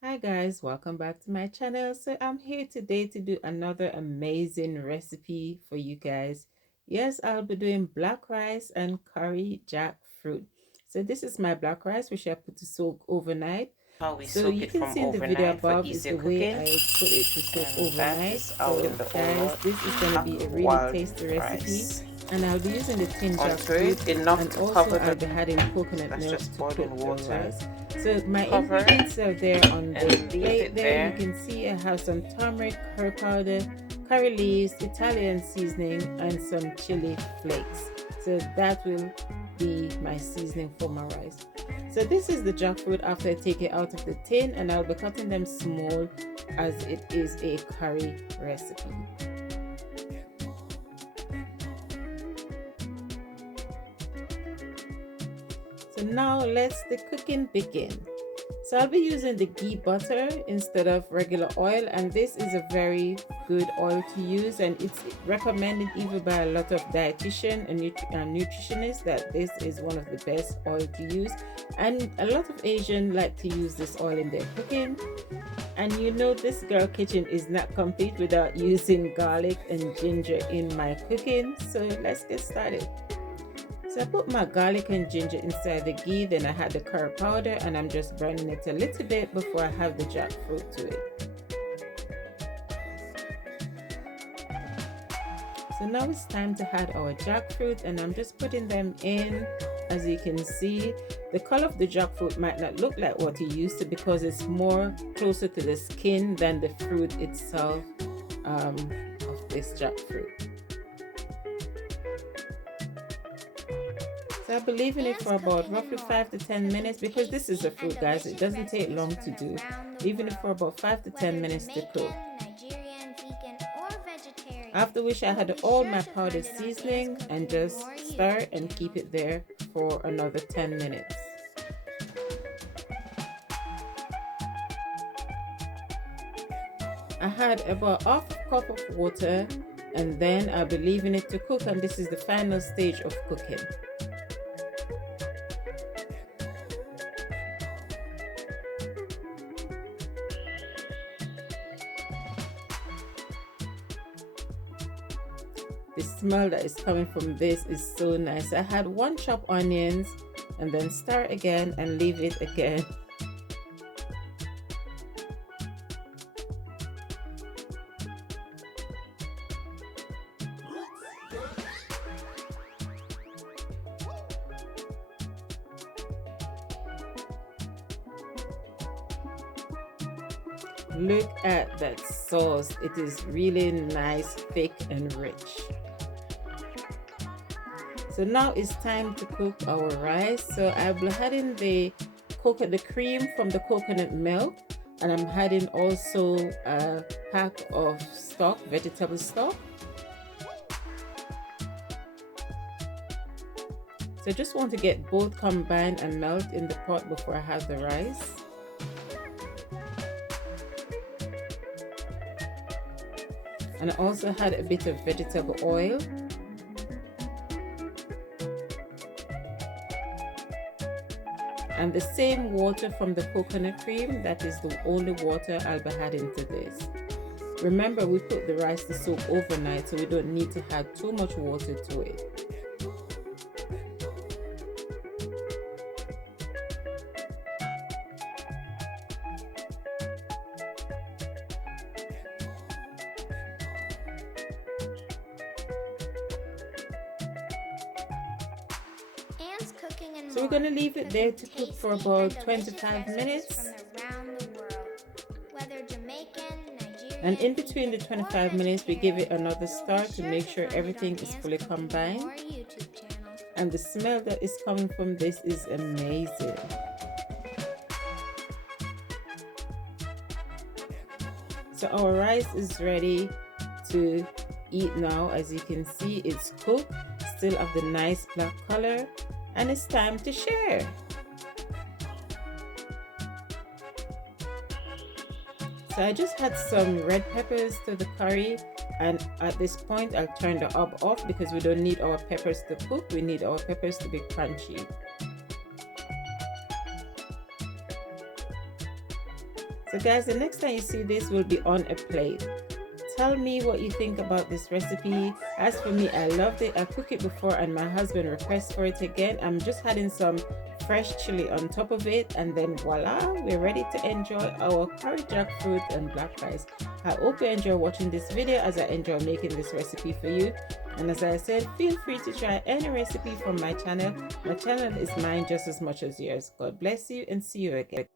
Hi guys, welcome back to my channel. So I'm here today to do another amazing recipe for you guys. Yes, I'll be doing black rice and curry jackfruit. So this is my black rice which I put to soak overnight. How we So soak you it can from see in the video overnight for above is easier the way cooking, I put it to soak and that overnight. is out So in the guys, oil. this is going to Black be a really wild tasty recipe, rice. and I'll be using the tin Onto jackfruit, it, enough and to also cover I'll the, be adding coconut that's milk just to boiling cook the water. rice. So my Cover ingredients are there on the and leave plate it there. You there. can see I have some turmeric, curry powder, curry leaves, Italian seasoning, and some chili flakes. So that will be my seasoning for my rice. So this is the jackfruit after I take it out of the tin, and I'll be cutting them small as it is a curry recipe. So now let's the cooking begin. So I'll be using the ghee butter instead of regular oil, and this is a very good oil to use, and it's recommended even by a lot of dietitian and nutritionists that this is one of the best oil to use. And a lot of Asians like to use this oil in their cooking. And you know, this girl kitchen is not complete without using garlic and ginger in my cooking. So let's get started. So I put my garlic and ginger inside the ghee, then I had the curry powder, and I'm just browning it a little bit before I have the jackfruit to it. So now it's time to add our jackfruit, and I'm just putting them in. As you can see, the color of the jackfruit might not look like what it used to because it's more closer to the skin than the fruit itself of this jackfruit. So I'll be leaving it for about roughly 5 to 10 minutes because this is a fruit, guys. It doesn't take long to do. Leaving it for about 5 to 10 minutes to cook. After which I had all my powdered seasoning and just stir and keep it there for another 10 minutes. I had about half a cup of water, and then I'll be leaving it to cook, and this is the final stage of cooking. The smell that is coming from this is so nice. I had one chopped onions and then stir again and leave it again. Look at that sauce. It is really nice, thick and rich. So now it's time to cook our rice. So I'll be adding the cream from the coconut milk, and I'm adding also a pack of stock, vegetable stock. So I just want to get both combined and melt in the pot before I have the rice. And I also had a bit of vegetable oil. And the same water from the coconut cream, that is the only water I'll be adding to this. Remember, we put the rice to soak overnight, so we don't need to add too much water to it. So we're going to leave it there to cook for about 25 minutes. And in between the 25 minutes, we give it another stir to make sure everything is fully combined. And the smell that is coming from this is amazing. So our rice is ready to eat now. As you can see, it's cooked, still of the nice black color, and it's time to share. So I just had some red peppers to the curry, and at this point I'll turn the hob off because we don't need our peppers to cook, we need our peppers to be crunchy. So guys, the next time you see this will be on a plate. Tell me what you think about this recipe. As for me, I loved it. I cooked it before and my husband requested for it again. I'm just adding some fresh chili on top of it, and then voila, we're ready to enjoy our curry jackfruit and black rice. I hope you enjoy watching this video as I enjoy making this recipe for you. And as I said, feel free to try any recipe from my channel. My channel is mine just as much as yours. God bless you and see you again.